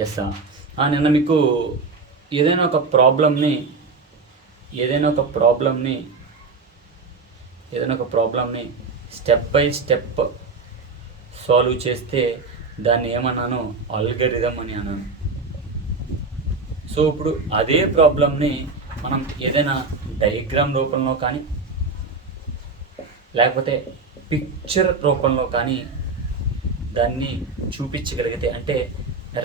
Yes నిన్న మీకు ఏదైనా ఒక ప్రాబ్లమ్ని ఏదైనా ఒక ప్రాబ్లమ్ని స్టెప్ బై స్టెప్ సాల్వ్ చేస్తే దాన్ని ఏమన్నాను, అల్గరిథం అని అన్నాను. సో ఇప్పుడు అదే ప్రాబ్లమ్ని మనం ఏదైనా డయాగ్రామ్ రూపంలో కానీ లేకపోతే పిక్చర్ రూపంలో కానీ దాన్ని చూపించగలిగితే, అంటే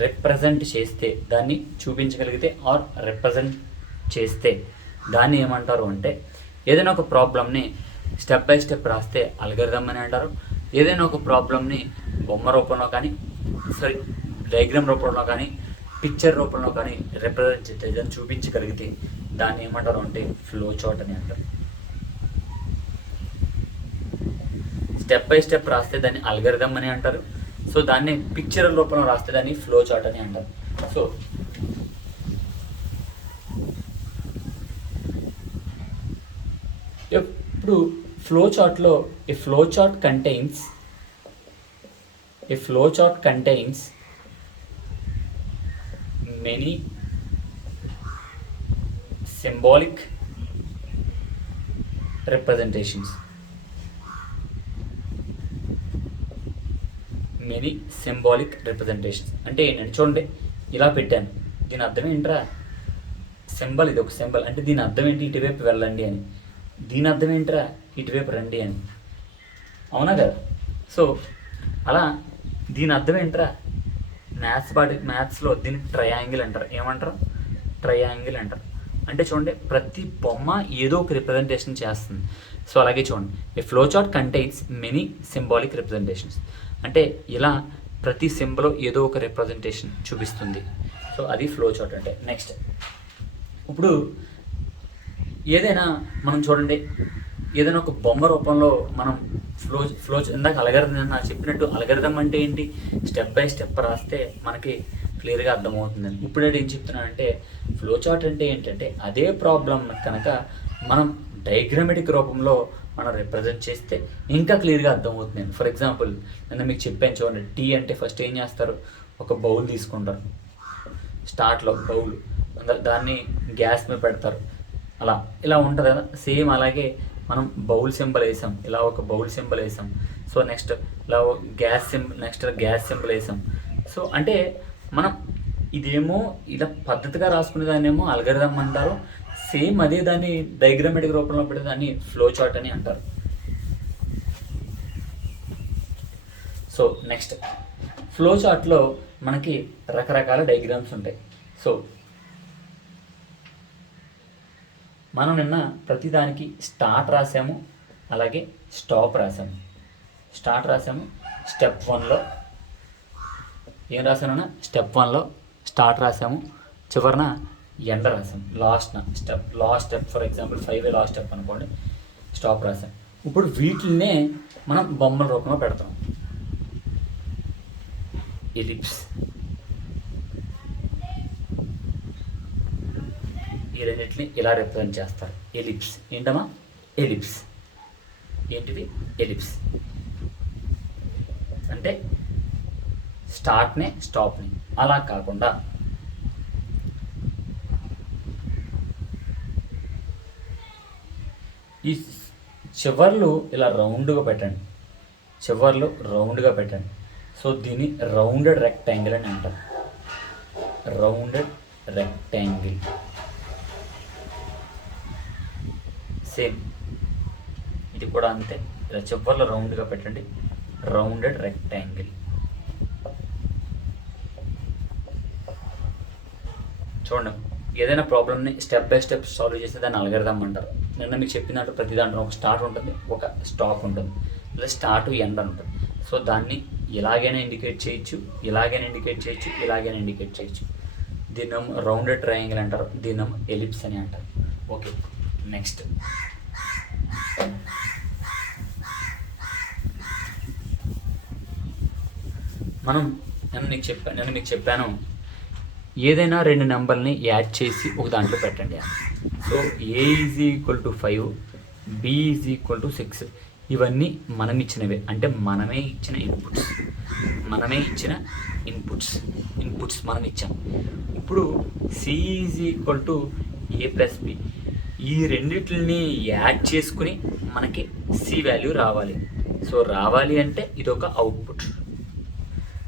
రిప్రజెంట్ చేస్తే, దాన్ని చూపించగలిగితే ఆర్ రిప్రజెంట్ చేస్తే దాన్ని ఏమంటారు అంటే, ఏదైనా ఒక ప్రాబ్లమ్ని స్టెప్ బై స్టెప్ రాస్తే అల్గరిథం అని అంటారు. ఏదైనా ఒక ప్రాబ్లమ్ని బొమ్మ రూపంలో కానీ డయాగ్రామ్ రూపంలో కానీ పిక్చర్ రూపంలో కానీ రిప్రజెంట్ చేస్తే, దాన్ని చూపించగలిగితే దాన్ని ఏమంటారు అంటే ఫ్లో చార్ట్ అని అంటారు. స్టెప్ బై స్టెప్ రాస్తే దాన్ని అల్గరిథం అని అంటారు. సో దాన్ని పిక్చర్ రూపంలో రాస్తే దాన్ని ఫ్లో చార్ట్ అని అంటారు. సో ఇప్పుడు ఫ్లో చార్ట్లో a flow chart contains many symbolic representations. అంటే ఏంటంటే చూడండి, ఇలా పెట్టాను, దీని అర్థం ఏంట్రా, సింబల్, ఇది ఒక సింబల్, అంటే దీని అర్థం ఏంటి, ఇటువైపు వెళ్ళండి అని. దీని అర్థం ఏంట్రా, ఇటువైపు రండి అని. అవునా కదా? సో అలా దీని అర్థం ఏంట్రా, మ్యాథ్స్లో దీన్ని ట్రయాంగిల్ అంటారు. ఏమంటారు? ట్రయాంగిల్ అంటారు. అంటే చూడండి, ప్రతి బొమ్మ ఏదో ఒక రిప్రజెంటేషన్ చేస్తుంది. సో అలాగే చూడండి, a flow chart contains many symbolic representations. అంటే ఇలా ప్రతి సింబల్ ఏదో ఒక రిప్రజెంటేషన్ చూపిస్తుంది. సో అది ఫ్లో చార్ట్ అంటే. నెక్స్ట్, ఇప్పుడు ఏదైనా మనం చూడండి, ఏదైనా ఒక బొమ్మ రూపంలో మనం ఫ్లో ఇందాక అల్గరిథం నాకు చెప్పినట్టు, అల్గరిథం అంటే ఏంటి, స్టెప్ బై స్టెప్ రాస్తే మనకి క్లియర్గా అర్థమవుతుందని. ఇప్పుడు ఏం చెప్తున్నానంటే, ఫ్లో చార్ట్ అంటే ఏంటంటే అదే ప్రాబ్లం కనుక మనం డయాగ్రామెటిక్ రూపంలో మనం రిప్రజెంట్ చేస్తే ఇంకా క్లియర్గా అర్థమవుతుంది. ఫర్ ఎగ్జాంపుల్, నేను మీకు చెప్పాను చూడండి, టీ అంటే ఫస్ట్ ఏం చేస్తారు, ఒక బౌల్ తీసుకుంటారు, స్టార్ట్లో బౌల్, దాన్ని గ్యాస్ మీద పెడతారు, అలా ఇలా ఉంటుంది కదా. సేమ్ అలాగే మనం బౌల్ సింబల్ వేసాం, ఇలా ఒక బౌల్ సింబల్ వేసాం. సో నెక్స్ట్ ఇలా గ్యాస్ సింబల్ వేసాం. సో అంటే మనం ఇదేమో ఇలా పద్ధతిగా రాసుకునే దాన్నేమో అల్గరిథం అంటారు. సేమ్ అదే దాన్ని డయాగ్రామెటిక్ రూపంలో పెడితే దాన్ని ఫ్లో చార్ట్ అని అంటారు. సో నెక్స్ట్, ఫ్లో చార్ట్లో మనకి రకరకాల డయాగ్రామ్స్ ఉంటాయి. సో మనం నిన్న ప్రతిదానికి స్టార్ట్ రాసాము, అలాగే స్టాప్ రాసాము. స్టెప్ 1లో ఏం రాసాను, స్టెప్ 1లో స్టార్ట్ రాసాము, చివరిన ఎండ్ రాసాం, last step. For example 5 last step అనుకోండి, స్టాప్ రాసాం. ఇప్పుడు వీటిల్నే మనం బొమ్మల రూపంలో పెడతాం. ఎలిప్స్, ఈ రెండింటిని ఇలా రిప్రజెంట్ చేస్తారు. ఎలిప్స్ ఏంటమ్మా, ఎలిప్స్ ఏంటిది, ఎలిప్స్ అంటే స్టార్ట్నే స్టాప్ని. అలా కాకుండా ఈ చివర్లు ఇలా రౌండ్గా పెట్టండి, సో దీన్ని రౌండెడ్ రెక్టాంగిల్ అని అంటారు. సేమ్ ఇది కూడా అంతే, ఇలా చివర్లు రౌండ్గా పెట్టండి, రౌండెడ్ రెక్టాంగిల్. చూడండి, ఏదైనా ప్రాబ్లమ్ని స్టెప్ బై స్టెప్ సాల్వ్ చేస్తే దాన్ని అల్గరిథం అంటారు. నిన్న మీకు చెప్పిన దాంట్లో ప్రతి దాంట్లో ఒక స్టార్ట్ ఉంటుంది, ఒక స్టాప్ ఉంటుంది, లేదా స్టార్ట్ ఎండ్ అని ఉంటుంది. సో దాన్ని ఇలాగైనా ఇండికేట్ చేయొచ్చు, ఇలాగైనా ఇండికేట్ చేయొచ్చు. దీన్ని రౌండెడ్ ట్రయాంగిల్ అంటారు, దీన్ని ఎలిప్స్ అని అంటారు. ఓకే, నెక్స్ట్ మనం నేను మీకు చెప్పాను ఏదైనా రెండు నెంబర్ని యాడ్ చేసి ఒక దాంట్లో పెట్టండి. So A = 5, B = 6. ఇవన్నీ మనం ఇచ్చినవే, అంటే మనమే ఇచ్చిన ఇన్పుట్స్. మనమే ఇచ్చిన ఇన్పుట్స్ మనం ఇచ్చాం. ఇప్పుడు C is equal to A plus B, ఈ రెండిటిని యాడ్ చేసుకుని మనకి సి వాల్యూ రావాలి. సో రావాలి అంటే ఇదొక అవుట్పుట్.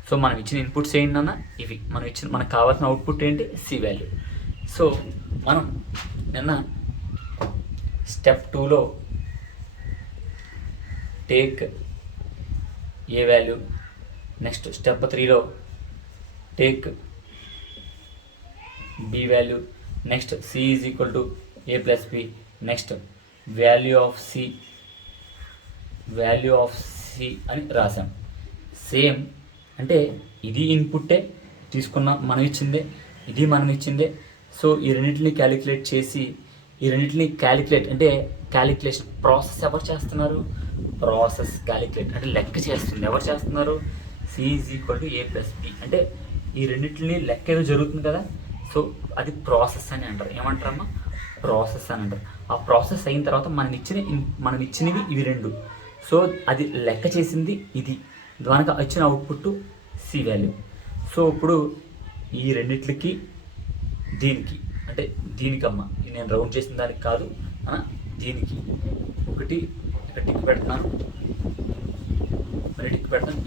సో మనం ఇచ్చిన ఇన్పుట్స్ ఏంటన్నా ఇవి, మనకు కావాల్సిన అవుట్పుట్ ఏంటి, సి వాల్యూ. సో మనం నిన్న స్టెప్ 2లో take A value, next step 3లో take B value, next C is equal to A plus B, next value of C అని రాసాం. సేమ్ అంటే ఇది ఇన్పుట్టే తీసుకున్నాం, మనం ఇచ్చిందే, ఇది మనం ఇచ్చిందే. సో ఈ రెండింటిని క్యాలిక్యులేట్ చేసి, ఈ రెండింటిని అంటే క్యాలిక్యులేషన్ ప్రాసెస్ ఎవరు చేస్తున్నారు, ప్రాసెస్ క్యాలిక్యులేట్ అంటే లెక్క చేస్తుంది ఎవరు చేస్తున్నారు, C is equal to A plus B. అంటే ఈ రెండింటిని లెక్క ఏదో జరుగుతుంది కదా, సో అది ప్రాసెస్ అని అంటారు. ఏమంటారమ్మా, ప్రాసెస్ అని అంటారు. ఆ ప్రాసెస్ అయిన తర్వాత మనం ఇచ్చినవి ఇవి రెండు. సో అది లెక్క చేసింది ఇది, దానికి వచ్చిన అవుట్పుట్ సి వాల్యూ. సో ఇప్పుడు ఈ రెండిట్లకి దీనికి అంటే దీనికమ్మా, నేను రౌండ్ చేసిన దానికి కాదు, దీనికి ఒకటి ఇక్కడ టిక్ పెడతాను,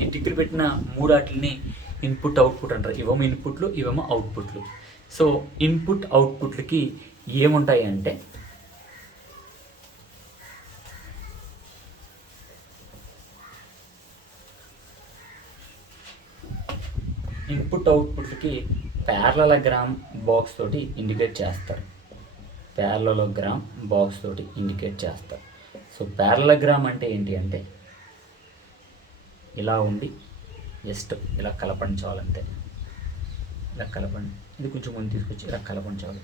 ఈ టిక్లు పెట్టిన మూడాటిని ఇన్పుట్ అవుట్పుట్ అంటారు. ఇవేమో ఇన్పుట్లు, ఇవేమో అవుట్పుట్లు. సో ఇన్పుట్ అవుట్పుట్లకి ఏముంటాయి అంటే ఇన్పుట్ అవుట్పుట్కి ప్యారలలోగ్రామ్ బాక్స్ తోటి ఇండికేట్ చేస్తారు. సో ప్యారలలోగ్రామ్ అంటే ఏంటి అంటే ఇలా ఉండి జస్ట్ ఇలా కలపంచాలంటే, ఇలా కలపండి, ఇది కొంచెం ముందు తీసుకొచ్చి ఇలా కలపంచాలి.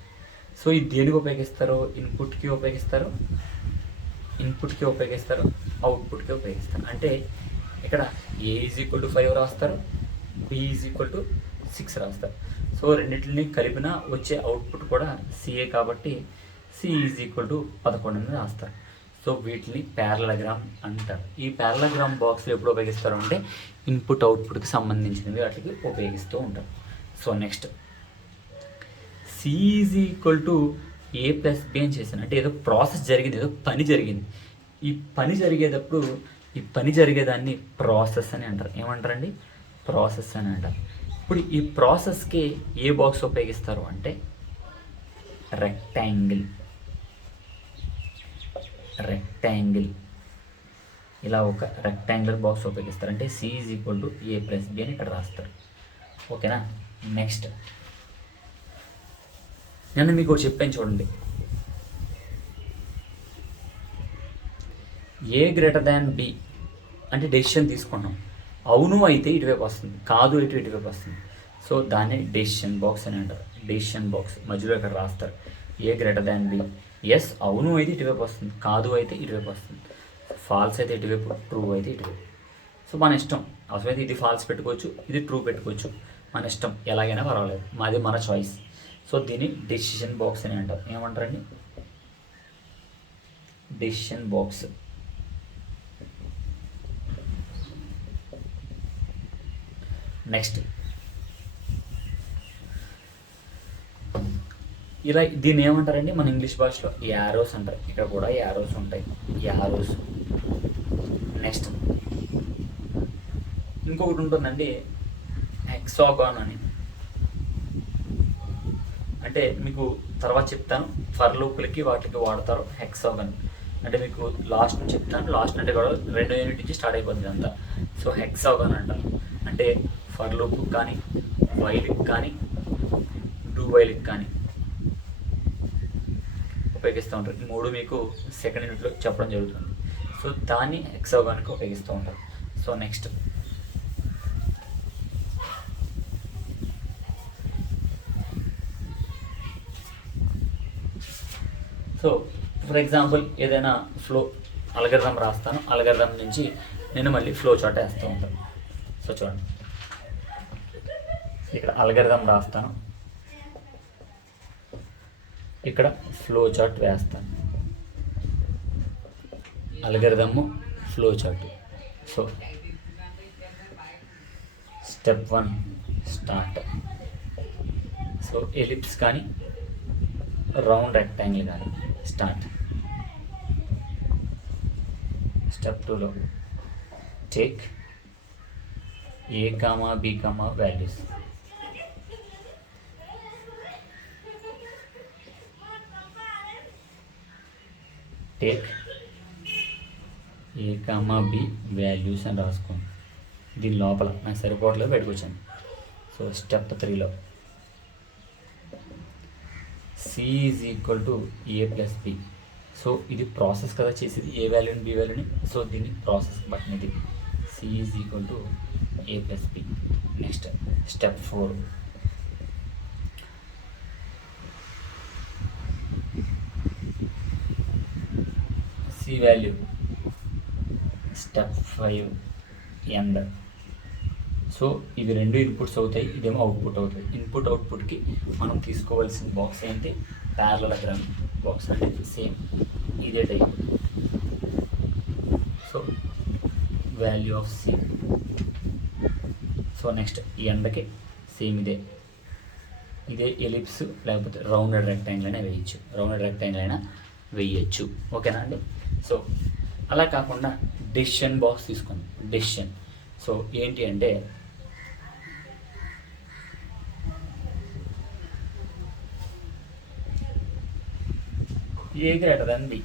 సో ఇది దేనికి ఉపయోగిస్తారు, ఇన్పుట్కి ఉపయోగిస్తారు, అవుట్పుట్కి ఉపయోగిస్తారు. అంటే ఇక్కడ ఏ ఈజ్ ఈక్వల్ టు 5 రాస్తారు, బి ఈజ్ ఈక్వల్ టు 6 రాస్తారు. సో రెండింటిని కలిపిన వచ్చే అవుట్పుట్ కూడా సిఏ కాబట్టి సి ఈజ్ ఈక్వల్ టు 11 అని రాస్తారు. సో వీటిని ప్యారలలోగ్రామ్ అంటారు. ఈ ప్యారలలోగ్రామ్ బాక్స్లో ఎప్పుడు ఉపయోగిస్తారు అంటే ఇన్పుట్ అవుట్పుట్కి సంబంధించినవి వాటికి ఉపయోగిస్తూ ఉంటారు. So next C is equal to A plus B అని చేశాను అంటే ఏదో ప్రాసెస్ జరిగింది, ఏదో పని జరిగింది. ఈ పని జరిగేటప్పుడు ఈ పని జరిగేదాన్ని ప్రాసెస్ అని అంటారు. ఏమంటారండి, ప్రాసెస్ అని అంటారు. ఇప్పుడు ఈ ప్రాసెస్కి ఏ బాక్స్ ఉపయోగిస్తారు అంటే రెక్టాంగిల్, ఇలా ఒక రెక్టాంగులర్ బాక్స్ ఉపయోగిస్తారు. అంటే C is equal to A plus B అని ఇక్కడ రాస్తారు. ఓకేనా. నెక్స్ట్ నేను మీకు చెప్పాను చూడండి, ఏ గ్రేటర్ దాన్ బి అంటే డెసిషన్ తీసుకున్నాం. అవును అయితే ఇటువైపు వస్తుంది, కాదు అయితే ఇటువైపు వస్తుంది. సో దాన్ని డెసిషన్ బాక్స్ అని అంటారు. డెసిషన్ బాక్స్ మధ్యలో ఇక్కడ రాస్తారు ఏ గ్రేటర్ దాన్ బి. ఎస్ అవును అయితే ఇటువైపు వస్తుంది, కాదు అయితే ఇటువైపు వస్తుంది, ఫాల్స్ అయితే ఇటువైపు, ట్రూ అయితే ఇటువైపు. సో మన ఇష్టం, అవసరమైతే ఇది ఫాల్స్ పెట్టుకోవచ్చు, ఇది ట్రూ పెట్టుకోవచ్చు, మన ఇష్టం, ఎలాగైనా పర్వాలేదు, మాది మన చాయిస్. సో దీన్ని డెసిషన్ బాక్స్ అని అంటారు. ఏమంటారండి, డెసిషన్ బాక్స్. నెక్స్ట్ ఇలా దీన్ని ఏమంటారండి మన ఇంగ్లీష్ భాషలో యారోస్ అంటారు. ఇక్కడ కూడా యారోస్ ఉంటాయి, యారోస్. నెక్స్ట్ ఇంకొకటి ఉంటుందండి హెక్సాగాన్ అని. అంటే మీకు తర్వాత చెప్తాను, ఫర్ లూప్లకి వాటికి వాడతారు హెక్సాగాన్. అంటే మీకు లాస్ట్ నుంచి చెప్తాను, లాస్ట్ అంటే కూడా 2 యూనిట్ నుంచి స్టార్ట్ అయిపోతుంది అంతా. సో హెక్సాగాన్ అంటారు. అంటే ఫర్ లూప్ కానీ, వైల్కి కానీ, డూ వైల్కి కానీ ఉపయోగిస్తూ ఉంటారు. ఈ 3 మీకు సెకండ్ యూనిట్లో చెప్పడం జరుగుతుంది. సో దాన్ని హెక్సాగాన్కి ఉపయోగిస్తూ ఉంటారు. So next so for example ఏదైనా ఫ్లో అల్గరిథం రాస్తాను, అల్గరిథం నుంచి నేను మళ్ళీ ఫ్లో చార్ట్ వేస్తూ ఉంటాను. సో చూడండి, ఇక్కడ అల్గరిథం రాస్తాను, ఇక్కడ ఫ్లో చార్ట్ వేస్తాను, algorithm flow chart. So step 1 start. So ellipse కానీ రౌండ్ రెక్టాంగిల్ కానీ స్టార్ట్. స్టెప్ 2లో take A comma B comma values. Take A comma B values అని రాసుకోండి. దీని లోపల నాకు సరిపోవట్లేదు, బయటకు వచ్చాను. సో స్టెప్ 3లో C is equal to A plus B. So ఇది ప్రాసెస్ కదా చేసేది, ఏ వాల్యూని బి వాల్యూని. సో దీన్ని ప్రాసెస్ బటన్ ఇది. C is equal to A plus B. Next step 4 C value. Step 5 end. So ఇవి రెండు ఇన్పుట్స్ అవుతాయి, ఇదేమో అవుట్పుట్ అవుతుంది. ఇన్పుట్ అవుట్పుట్కి మనం తీసుకోవాల్సిన బాక్స్ ఏంటి, ప్యారలలోగ్రామ్ బాక్స్ అంటే సేమ్ ఇదే type. So value of C. So next ఈ ఎండకి సేమ్ ఇదే ఎలిప్స్ లేకపోతే రౌండెడ్ రెక్టాంగిల్ అయినా వేయచ్చు, రౌండెడ్ రెక్టాంగిల్ అయినా వేయచ్చు. ఓకేనా అండి. సో అలా కాకుండా డెసిషన్ బాక్స్ తీసుకోండి. డెసిషన్. సో ఏంటి అంటే ఏ గ్రేటర్ దెన్ బి.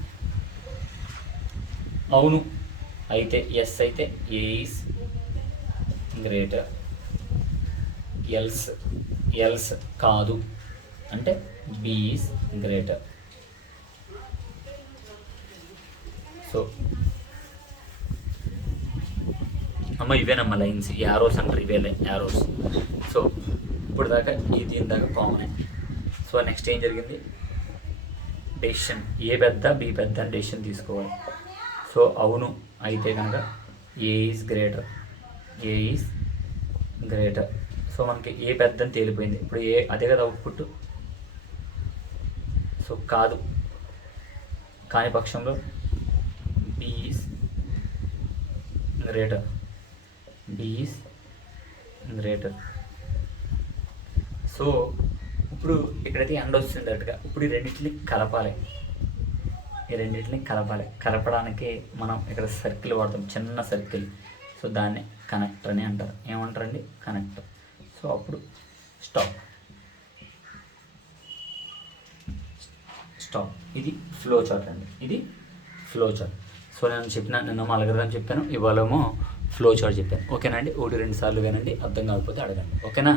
అవును అయితే ఎస్ అయితే ఏ ఈస్ గ్రేటర్, ఎల్స్ కాదు అంటే బి ఈస్ గ్రేటర్. సో అమ్మ ఇవేనమ్మ లైన్స్, యారోస్ అంటారు, ఇవే యారోస్. సో ఇప్పుడు దాకా దీని దాకా కామన్. సో నెక్స్ట్ ఏం జరిగింది, డెసిషన్ ఏ పెద్ద బి పెద్ద అని డెసిషన్ తీసుకోవాలి. సో అవును అయితే కనుక A is greater, A is greater. So మనకి ఏ పెద్ద అని తేలిపోయింది. ఇప్పుడు ఏ అదే కదా అవుట్పుట్. సో కాదు కాని పక్షంలో B is greater, B is greater. So ఇప్పుడు ఇక్కడైతే ఎండ్ వస్తుంది అట్టుగా. ఇప్పుడు ఈ రెండింటిని కలపాలి, కలపడానికి మనం ఇక్కడ సర్కిల్ వాడతాం, చిన్న సర్కిల్. సో దాన్ని కనెక్టర్ అని అంటారు. ఏమంటారండి, కనెక్టర్. సో అప్పుడు స్టాప్. ఇది ఫ్లో చార్ట్ అండి, ఇది ఫ్లో చార్ట్. సో నిన్న అలగదని చెప్పాను, ఇవాళేమో ఫ్లో చార్ట్ చెప్పాను. ఓకేనా అండి. 1-2 సార్లు వినండి, అర్థం కాకపోతే అడగండి. ఓకేనా.